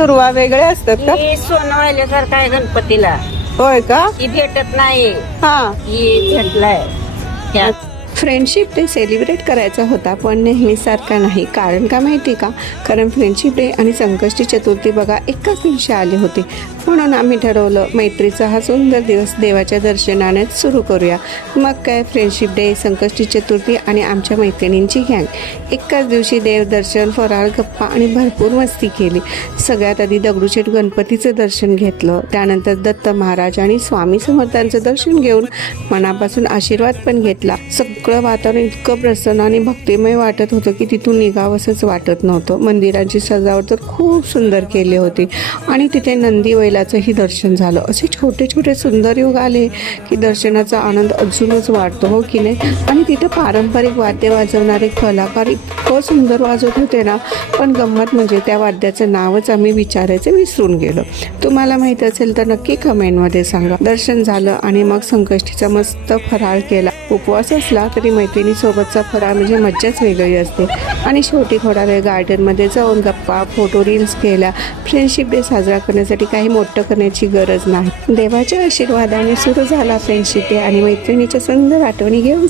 दुर्वा वेगळे असतात का? ही सोनवायल्यासारखं आहे गणपतीला. होय का? ही भेटत नाही, हा. ही भेटलाय त्या. फ्रेंडशिप डे सेलिब्रेट करायचा होता, पण नेहमीसारखा नाही. कारण का माहिती का? कारण फ्रेंडशिप डे आणि संकष्टी चतुर्थी बघा एकाच दिवशी आले होते. म्हणून आम्ही ठरवलं मैत्रीचा हा सुंदर दिवस देवाच्या दर्शनाने सुरू करूया. मग काय, फ्रेंडशिप डे, संकष्टी चतुर्थी आणि आमच्या मैत्रिणींची गँग एकाच दिवशी देवदर्शन, फराळ, गप्पा आणि भरपूर मस्ती केली. सगळ्यात आधी दगडूशेठ गणपतीचं दर्शन घेतलं. त्यानंतर दत्त महाराज आणि स्वामी समर्थांचं दर्शन घेऊन मनापासून आशीर्वाद पण घेतला. सगळं वातावरण इतकं प्रसन्न आणि भक्तिमय वाटत होतं की तिथून निघावंसंच वाटत नव्हतं. मंदिराची सजावट तर खूप सुंदर केली होती आणि तिथे नंदी बैलाचंही दर्शन झालं. असे छोटे छोटे सुंदर योग आले की दर्शनाचा आनंद अजूनच वाटतो, हो की नाही? आणि तिथे पारंपरिक वाद्य वाजवणारे कलाकार इतकं सुंदर वाजवत होते ना. पण गंमत म्हणजे त्या वाद्याचं नावच आम्ही विचारायचं विसरून गेलो. तुम्हाला माहीत असेल तर नक्की कमेंटमध्ये सांगा. दर्शन झालं आणि मग संकष्टीचा मस्त फराळ केला. उपवास असला तरी मैत्रिणीसोबतचा फराळ म्हणजे मज्जाच वेगळी असते. आणि शेवटी थोडा वेळ गार्डनमध्ये जाऊन गप्पा, फोटो, रील्स केल्या. फ्रेंडशिप डे साजरा करण्यासाठी काही मोठं करण्याची गरज नाही. देवाच्या आशीर्वादाने सुरू झाला फ्रेंडशिप डे आणि मैत्रिणीच्या सुंदर आठवणी घेऊन